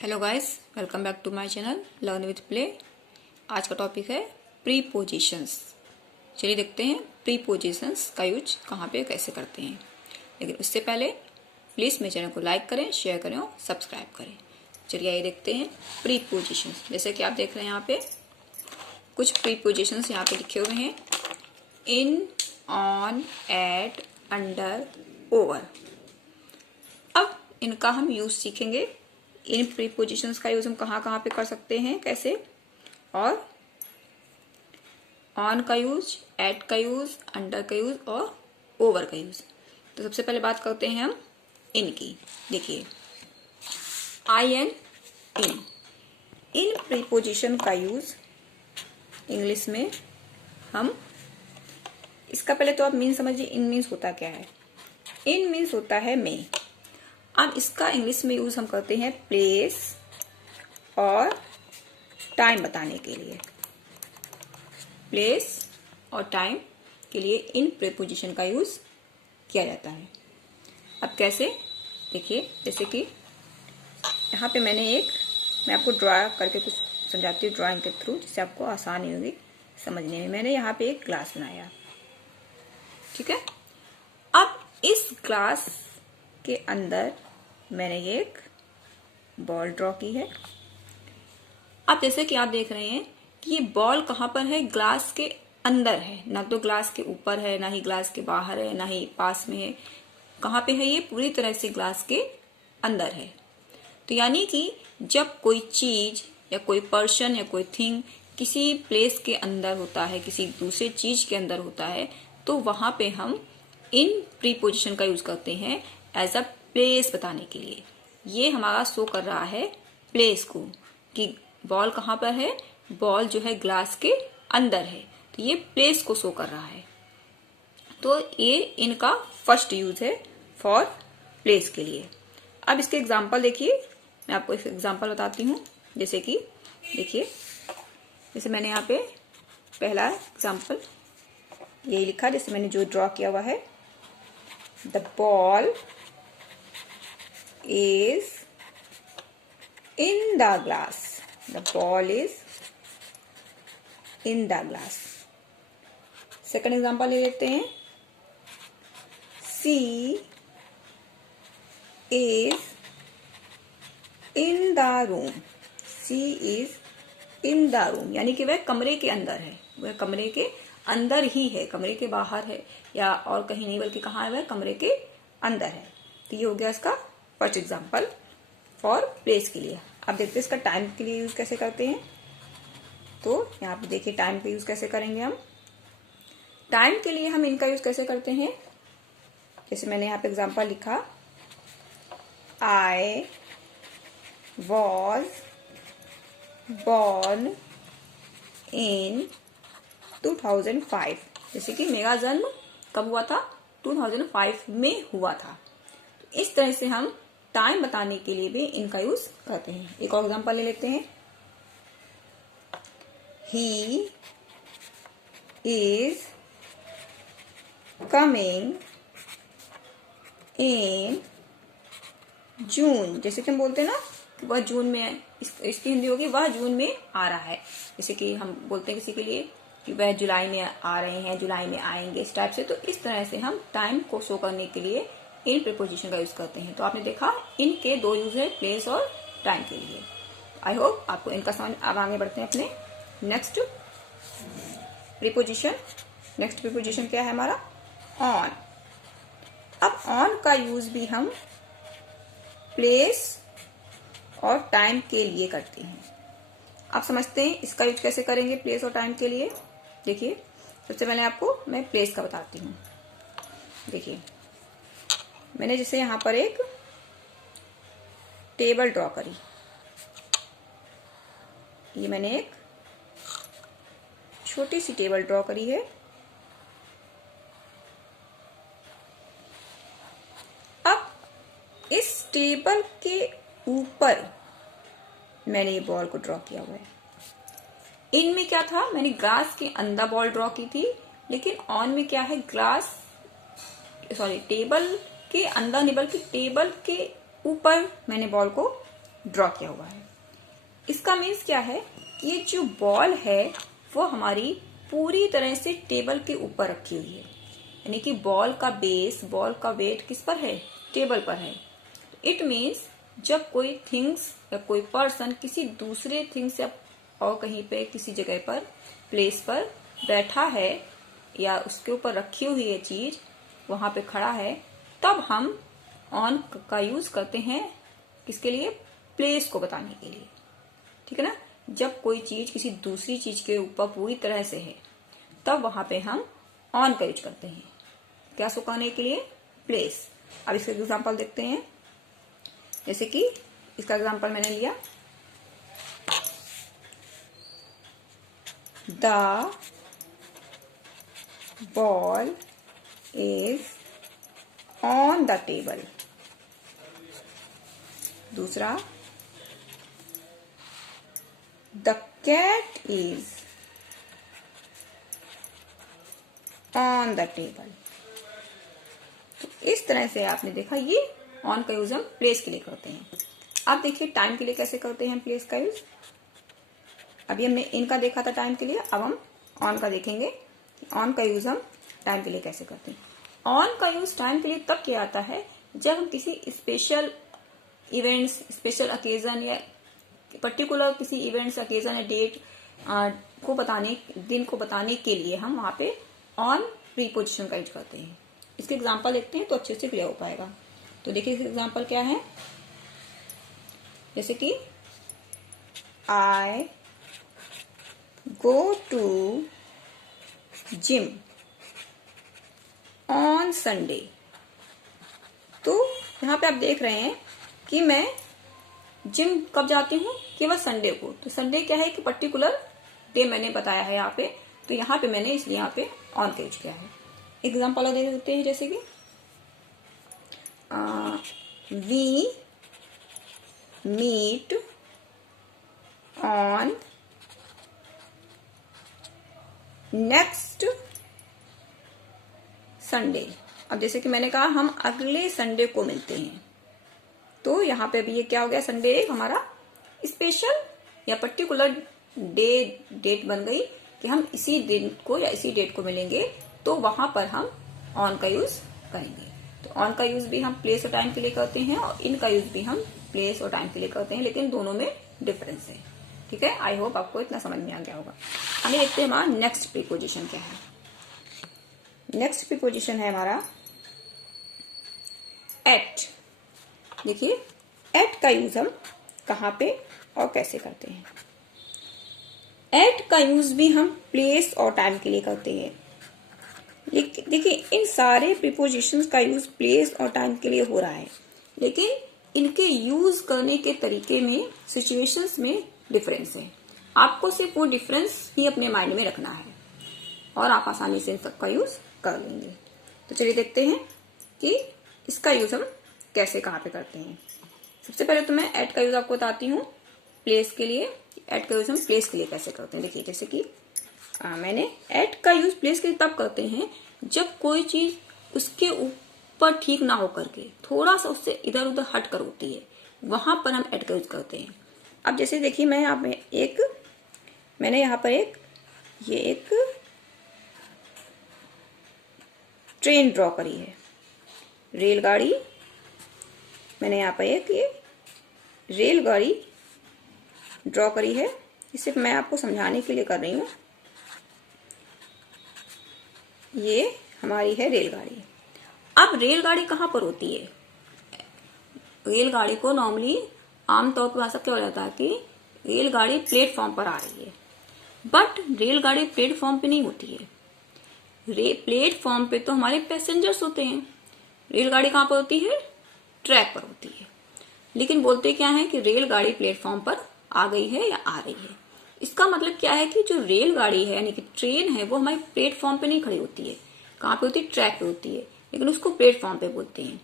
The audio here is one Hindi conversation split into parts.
Hello guys, welcome back to my channel learn with play. आज का टॉपिक है प्रीपोजिशंस। चलिए देखते हैं प्रीपोजिशंस का यूज कहाँ पे कैसे करते हैं। लेकिन उससे पहले प्लीज़ मेरे चैनल को लाइक करें, शेयर करें और सब्सक्राइब करें। चलिए आइए देखते हैं प्रीपोजिशंस। जैसे कि आप देख रहे हैं यहाँ पे कुछ प्रीपोजिशंस यहाँ पे लिखे हुए हैं। इन, ऑन, एट, अंडर, ओवर। अब इनका हम यूज सीखेंगे। इन प्रीपोजिशंस का यूज हम कहाँ कहाँ पे कर सकते हैं, कैसे, और ऑन का यूज, एट का यूज, अंडर का यूज और ओवर का यूज। तो सबसे पहले बात करते हैं हम इन की। देखिए आई एन, इन प्रीपोजिशन का यूज इंग्लिश में हम, इसका पहले तो आप मीन समझिए। इन मीन्स होता क्या है? इन मीन्स होता है मे। अब इसका इंग्लिश में यूज हम करते हैं प्लेस और टाइम बताने के लिए। प्लेस और टाइम के लिए इन प्रीपोजिशन का यूज किया जाता है। अब कैसे, देखिए जैसे कि यहाँ पे मैं आपको ड्रा करके कुछ समझाती हूँ ड्राइंग के थ्रू, जिससे आपको आसानी होगी समझने में। मैंने यहाँ पे एक ग्लास बनाया, ठीक है। अब इस ग्लास के अंदर मैंने एक बॉल ड्रॉ की है। अब जैसे कि आप देख रहे हैं कि ये बॉल कहाँ पर है? ग्लास के अंदर है, ना तो ग्लास के ऊपर है, ना ही ग्लास के बाहर है, ना ही पास में है। कहाँ पे है? ये पूरी तरह से ग्लास के अंदर है। तो यानी कि जब कोई चीज या कोई पर्सन या कोई थिंग किसी प्लेस के अंदर होता है, किसी दूसरे चीज के अंदर होता है, तो वहां पे हम इन प्रीपोजिशन का यूज करते हैं एज अ प्लेस बताने के लिए। ये हमारा शो कर रहा है प्लेस को, कि बॉल कहाँ पर है? बॉल जो है ग्लास के अंदर है, तो ये प्लेस को शो कर रहा है। तो ये इनका फर्स्ट यूज है फॉर प्लेस के लिए। अब इसके एग्जांपल देखिए, मैं आपको एक एग्जांपल बताती हूँ। जैसे कि देखिए, जैसे मैंने यहाँ पे पहला एग्जांपल यही लिखा, जैसे मैंने जो ड्रॉ किया हुआ है, the ball is in the glass. The ball is in the glass. Second example ले लेते हैं। She is in the room. She is in the room, यानी कि वह कमरे के अंदर है। वह कमरे के अंदर ही है, कमरे के बाहर है या और कहीं नहीं, बल्कि कहाँ है? वह कमरे के अंदर है। तो ये हो गया इसका फर्स्ट एग्जाम्पल फॉर प्लेस के लिए। अब देखते हैं इसका टाइम के लिए यूज कैसे करते हैं। तो यहाँ पे देखिए टाइम का यूज कैसे करेंगे हम। टाइम के लिए हम इनका यूज कैसे करते हैं, जैसे मैंने यहाँ पे एग्जाम्पल लिखा, आई वॉज बॉर्न इन 2005। जैसे कि मेरा जन्म कब हुआ था? 2005 में हुआ था। तो इस तरह से हम टाइम बताने के लिए भी इनका यूज करते हैं। एक और एग्जांपल ले लेते हैं। ही इज कमिंग इन जून। जैसे कि हम बोलते हैं ना, वह जून में, इसकी हिंदी होगी वह जून में आ रहा है। जैसे कि हम बोलते हैं किसी के लिए कि वह जुलाई में आ रहे हैं, जुलाई में आएंगे, इस टाइप से। तो इस तरह से हम टाइम को शो करने के लिए इन प्रीपोजिशन का यूज करते हैं। तो आपने देखा इन के दो यूज है, प्लेस और टाइम के लिए। आई होप आपको इनका समझ। अब आगे बढ़ते हैं अपने नेक्स्ट प्रीपोजिशन। नेक्स्ट प्रीपोजिशन क्या है हमारा? ऑन। अब ऑन का यूज भी हम प्लेस और टाइम के लिए करते हैं। आप समझते हैं इसका यूज कैसे करेंगे प्लेस और टाइम के लिए। देखिए सबसे पहले आपको मैं प्लेस का बताती हूँ। देखिए मैंने जैसे यहाँ पर एक टेबल ड्रॉ करी। ये मैंने एक छोटी सी टेबल ड्रॉ करी है। अब इस टेबल के ऊपर मैंने ये बॉल को ड्रॉ किया हुआ है। इनमें क्या था? मैंने ग्लास के अंदर बॉल ड्रॉ की थी, लेकिन ऑन में क्या है? टेबल के अंदर नहीं, बल्कि टेबल के ऊपर मैंने बॉल को ड्रॉ किया हुआ है। इसका मीन्स क्या है कि ये जो बॉल है वो हमारी पूरी तरह से टेबल के ऊपर रखी हुई है, यानी कि बॉल का बेस, बॉल का वेट किस पर है? टेबल पर है। इट मीन्स जब कोई थिंग्स या कोई पर्सन किसी दूसरे थिंग्स या और कहीं पे किसी जगह पर, प्लेस पर बैठा है या उसके ऊपर रखी हुई है चीज, वहां पे खड़ा है, तब हम ऑन का यूज करते हैं किसके लिए? प्लेस को बताने के लिए, ठीक है ना। जब कोई चीज किसी दूसरी चीज के ऊपर पूरी तरह से है तब वहां पे हम ऑन का यूज करते हैं। क्या सुखाने के लिए? प्लेस। अब इसका एग्जांपल देखते हैं। जैसे कि इसका एग्जांपल मैंने लिया, the ball is on the table. दूसरा, the cat is on the table. तो इस तरह से आपने देखा ये ऑन का यूज हम प्लेस के लिए करते हैं। अब देखिए टाइम के लिए कैसे करते हैं प्लेस का यूज। अभी हमने इनका देखा था टाइम के लिए, अब हम ऑन का देखेंगे। ऑन का यूज हम टाइम के लिए कैसे करते हैं। ऑन का यूज टाइम के लिए तब किया जाता है जब हम किसी स्पेशल इवेंट्स, स्पेशल ओकेजन या पर्टिकुलर किसी इवेंट्स, ओकेजन या डेट को बताने, दिन को बताने के लिए हम वहां पे ऑन प्रीपोजिशन का यूज करते हैं। इसके एग्जांपल देखते हैं तो अच्छे से क्लियर हो पाएगा। तो देखिए इसके एग्जांपल क्या है। जैसे कि I go to gym on Sunday. तो यहां पे आप देख रहे हैं कि मैं जिम कब जाती हूँ? केवल संडे को। तो संडे क्या है कि पर्टिकुलर डे मैंने बताया है यहाँ पे, तो यहाँ पे मैंने इसलिए यहाँ पे ऑन का यूज किया है। एग्जाम्पल दे देते हैं, जैसे कि we meet on next Sunday. अब जैसे कि मैंने कहा हम अगले संडे को मिलते हैं, तो यहाँ पे अभी ये क्या हो गया? संडे एक हमारा स्पेशल या पर्टिकुलर डेट बन गई कि हम इसी दिन को या इसी डेट को मिलेंगे, तो वहां पर हम ऑन का यूज करेंगे। तो ऑन का यूज भी हम प्लेस और टाइम के लिए करते हैं और इन का यूज भी हम प्लेस और टाइम के लिए करते हैं, लेकिन दोनों में डिफरेंस है। ठीक है, आई होप आपको इतना समझ में आ गया होगा। आगे देखते हैं हमारा नेक्स्ट प्रीपोजिशन क्या है। नेक्स्ट प्रीपोजिशन है हमारा एट। देखिए एट का यूज हम कहाँ पे और कैसे करते हैं। एट का यूज भी हम प्लेस और टाइम के लिए करते हैं। देखिए इन सारे प्रीपोजिशंस का यूज प्लेस और टाइम के लिए हो रहा है, लेकिन इनके यूज करने के तरीके में, सिचुएशंस में डिफरेंस है। आपको सिर्फ वो डिफरेंस ही अपने माइंड में रखना है और आप आसानी से इन सबका यूज कर लेंगे। तो चलिए देखते हैं कि इसका यूज हम कैसे कहाँ पे करते हैं। सबसे पहले तो मैं एट का यूज आपको बताती हूँ प्लेस के लिए। एट का यूज हम प्लेस के लिए कैसे करते हैं। देखिए जैसे कि मैंने एट का यूज प्लेस के लिए तब करते हैं जब कोई चीज उसके ऊपर ठीक ना होकर के थोड़ा सा उससे इधर उधर हट कर होती है, वहां पर हम एट का यूज करते हैं। अब जैसे देखिए मैंने यहाँ पर एक ट्रेन ड्रॉ करी है, रेलगाड़ी। मैंने यहाँ पर ये रेलगाड़ी ड्रॉ करी है। इसे मैं आपको समझाने के लिए कर रही हूँ। ये हमारी है रेलगाड़ी। अब रेलगाड़ी कहाँ पर होती है? रेलगाड़ी को नॉर्मली आमतौर पर ऐसा क्या हो जाता है कि रेलगाड़ी प्लेटफॉर्म पर आ रही है, बट रेलगाड़ी प्लेटफॉर्म पे नहीं होती है। प्लेटफॉर्म पे तो हमारे पैसेंजर्स होते हैं। रेलगाड़ी कहाँ पर होती है? ट्रैक पर होती है। लेकिन बोलते क्या है कि रेलगाड़ी प्लेटफॉर्म पर आ गई है या आ रही है। इसका मतलब क्या है कि जो रेलगाड़ी है यानी कि ट्रेन है वो हमारी प्लेटफॉर्म पे नहीं खड़ी होती है। कहाँ पे होती है? ट्रैक पे होती है, लेकिन उसको प्लेटफॉर्म पे बोलते हैं।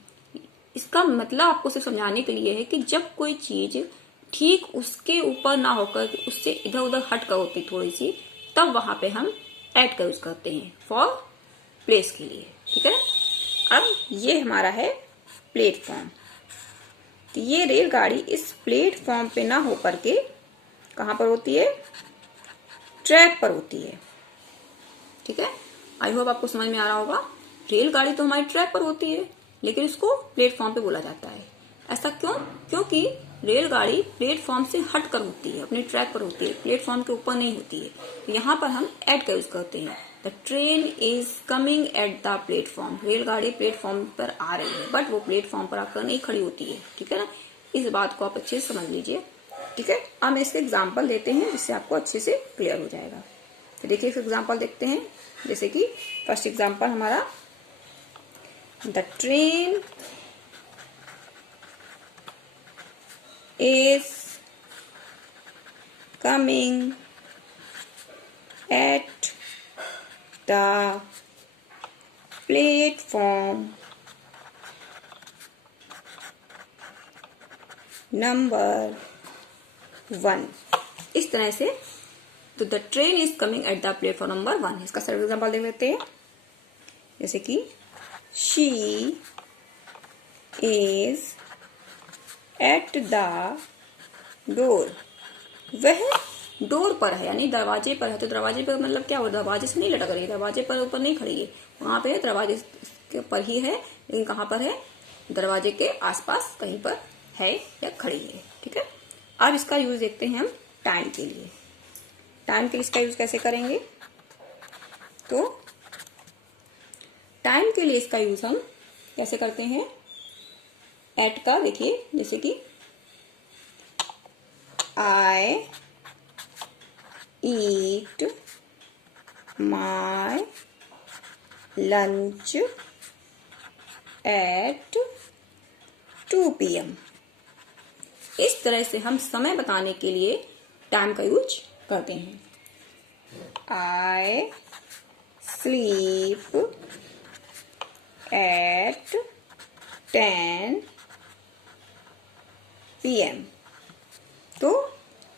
इसका मतलब आपको सिर्फ समझाने के लिए है कि जब कोई चीज ठीक उसके ऊपर ना होकर उससे इधर उधर हट कर होती थोड़ी सी, तब वहां पे हम एट का यूज करते हैं फॉर प्लेस के लिए। ठीक है, अब ये हमारा है प्लेटफॉर्म। कि ये रेलगाड़ी इस प्लेटफॉर्म पे ना हो करके कहाँ पर होती है, ट्रैक पर होती है। ठीक है, आई होप आपको समझ में आ रहा होगा। रेलगाड़ी तो हमारी ट्रैक पर होती है लेकिन इसको प्लेटफॉर्म पे बोला जाता है। ऐसा क्यों? क्योंकि रेलगाड़ी प्लेटफॉर्म से हट कर होती है, अपने ट्रैक पर होती है, प्लेटफॉर्म के ऊपर नहीं होती है। तो यहाँ पर हम एट का यूज करते हैं। The train is coming at the platform. रेलगाड़ी प्लेटफॉर्म पर आ रही है बट वो प्लेटफॉर्म पर आकर नहीं खड़ी होती है। ठीक है ना, इस बात को आप अच्छे से समझ लीजिए। ठीक है, अब इसके एग्जाम्पल देते हैं जिससे आपको अच्छे से क्लियर हो जाएगा। तो देखिए इस एग्जाम्पल देखते हैं। जैसे कि फर्स्ट एग्जाम्पल हमारा, the train is coming at the platform number 1। इस तरह से तो the train is coming at the platform number 1। इसका सर्व एग्जाम्पल देख लेते हैं। जैसे कि she is at the door. वह डोर पर है यानी दरवाजे पर है। तो दरवाजे पर मतलब क्या हो, दरवाजे से नहीं लटक रही है, दरवाजे पर ऊपर नहीं खड़ी है, वहां पे दरवाजे के पर ही है लेकिन कहाँ पर है, दरवाजे के आसपास कहीं पर है या खड़ी है। ठीक है, अब इसका यूज देखते हैं हम टाइम के लिए। टाइम के लिए इसका यूज कैसे करेंगे? तो टाइम के लिए इसका यूज हम कैसे करते हैं, एट का देखिए, जैसे कि आई ईट माई लंच एट 2 PM। इस तरह से हम समय बताने के लिए टाइम का यूज करते हैं। I sleep at 10 PM। तो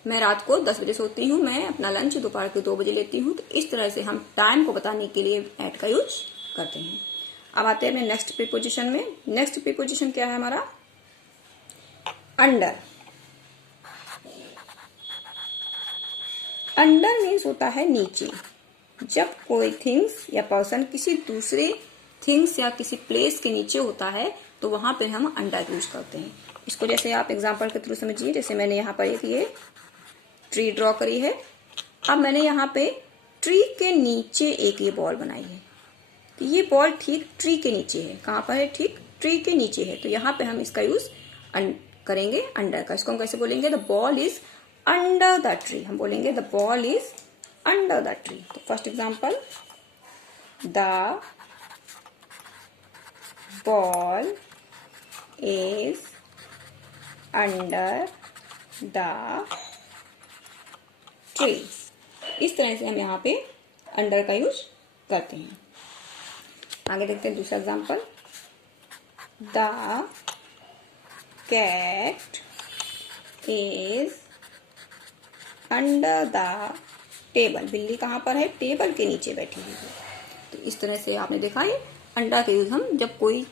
मैं रात को 10 बजे सोती हूँ, मैं अपना लंच दोपहर के 2 बजे लेती हूँ। तो इस तरह से हम टाइम को बताने के लिए एट का यूज करते हैं। अब आते हैं अपने नेक्स्ट प्रीपोजिशन में। नेक्स्ट प्रीपोजिशन क्या है हमारा, अंडर। अंडर मीन्स होता है नीचे। जब कोई थिंग्स या पर्सन किसी दूसरे थिंग्स या किसी प्लेस के नीचे होता है तो वहां पे हम अंडर यूज करते हैं। इसको जैसे आप एग्जांपल के थ्रू समझिए। जैसे मैंने यहाँ पर एक ये ट्री ड्रॉ करी है। अब मैंने यहाँ पे ट्री के नीचे एक ये बॉल बनाई है। तो ये बॉल ठीक ट्री के नीचे है। कहाँ पर है? ठीक ट्री के नीचे है। तो यहाँ पे हम इसका यूज करेंगे अंडर का। इसको हम कैसे बोलेंगे? The ball is under the tree. हम बोलेंगे the ball is under the tree. तो first example, the ball is under the tree. इस तरह से हम यहाँ पे अंडर का यूज करते हैं। आगे देखते हैं दूसरा example, the cat is under the table. बिल्ली कहाँ पर है? टेबल के नीचे बैठी हुई है। तो इस तरह से आपने देखा है अंडर का यूज हम जब कोई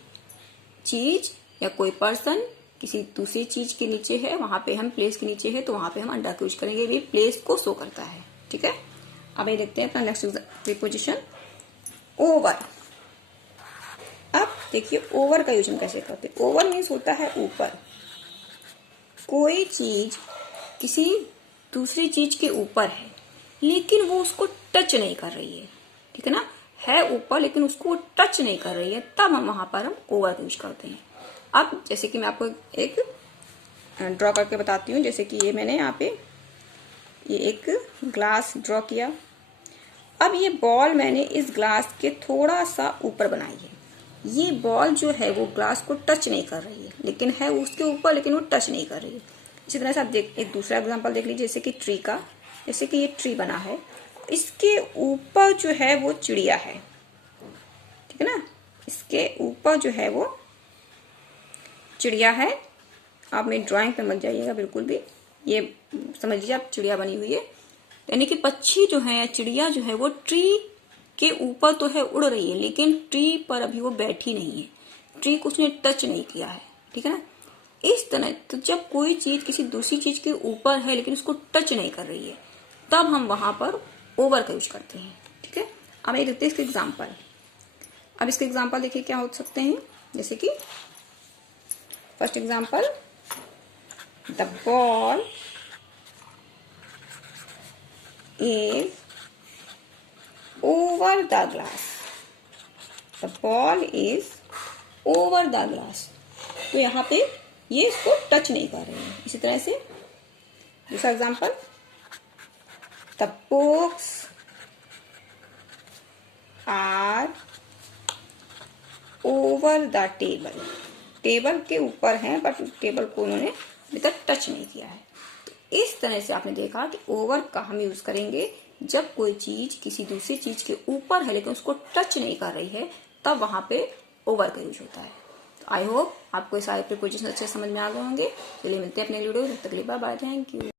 चीज या कोई पर्सन किसी दूसरी चीज के नीचे है, वहां पे हम प्लेस के नीचे है तो वहां पे हम अंडर का यूज करेंगे। ये प्लेस को शो करता है। ठीक है, अब ये देखते हैं अपना नेक्स्ट प्रीपोजिशन, ओवर। अब देखिए ओवर का यूज हम कैसे करते हैं। ओवर मीन्स होता है ऊपर। कोई चीज किसी दूसरी चीज के ऊपर है लेकिन वो उसको टच नहीं कर रही है। ठीक है ना, है ऊपर लेकिन उसको टच नहीं कर रही है, तब हम वहां पर हम ओवर का यूज करते हैं। अब जैसे कि मैं आपको एक ड्रॉ करके बताती हूँ। जैसे कि ये मैंने यहाँ पे ये एक ग्लास ड्रॉ किया। अब ये बॉल मैंने इस ग्लास के थोड़ा सा ऊपर बनाई है। ये बॉल जो है वो ग्लास को टच नहीं कर रही है लेकिन है उसके ऊपर, लेकिन वो टच नहीं कर रही है। इसी तरह से आप एक दूसरा एग्जांपल देख लीजिए। जैसे कि ट्री का, जैसे कि ये ट्री बना है, इसके ऊपर जो है वो चिड़िया है। ठीक है ना, इसके ऊपर जो है वो चिड़िया है। आप मेरी ड्राइंग पे मत जाइएगा बिल्कुल भी। ये समझ लीजिए आप चिड़िया बनी हुई है, यानी कि पक्षी जो है या चिड़िया जो है वो ट्री के ऊपर तो है, उड़ रही है, लेकिन ट्री पर अभी वो बैठी नहीं है। ट्री को उसने टच नहीं किया है। ठीक है ना, इस तरह तो जब कोई चीज किसी दूसरी चीज के ऊपर है लेकिन उसको टच नहीं कर रही है, तब हम वहां पर ओवर का यूज करते हैं। ठीक है, अब एक देखते हैं इसके एग्जाम्पल। अब इसके एग्जाम्पल देखिए क्या हो सकते हैं, जैसे कि first example, the ball is over the glass. The ball is over the glass, तो यहाँ पे ये इसको टच नहीं कर रहे हैं। इसी तरह से दूसरा example, the books are over the table. Table के ऊपर हैं बट टेबल को उन्होंने अभी तक टच नहीं किया है। तो इस तरह से आपने देखा कि ओवर का हम यूज करेंगे जब कोई चीज किसी दूसरी चीज के ऊपर है लेकिन उसको टच नहीं कर रही है, तब वहां पे ओवर का यूज होता है। तो आई होप आपको सारे प्रीपोजिशन अच्छे समझ में आ गए होंगे। चलिए मिलते हैं अपने वीडियो में, तब तक के लिए बाय बाय, थैंक यू।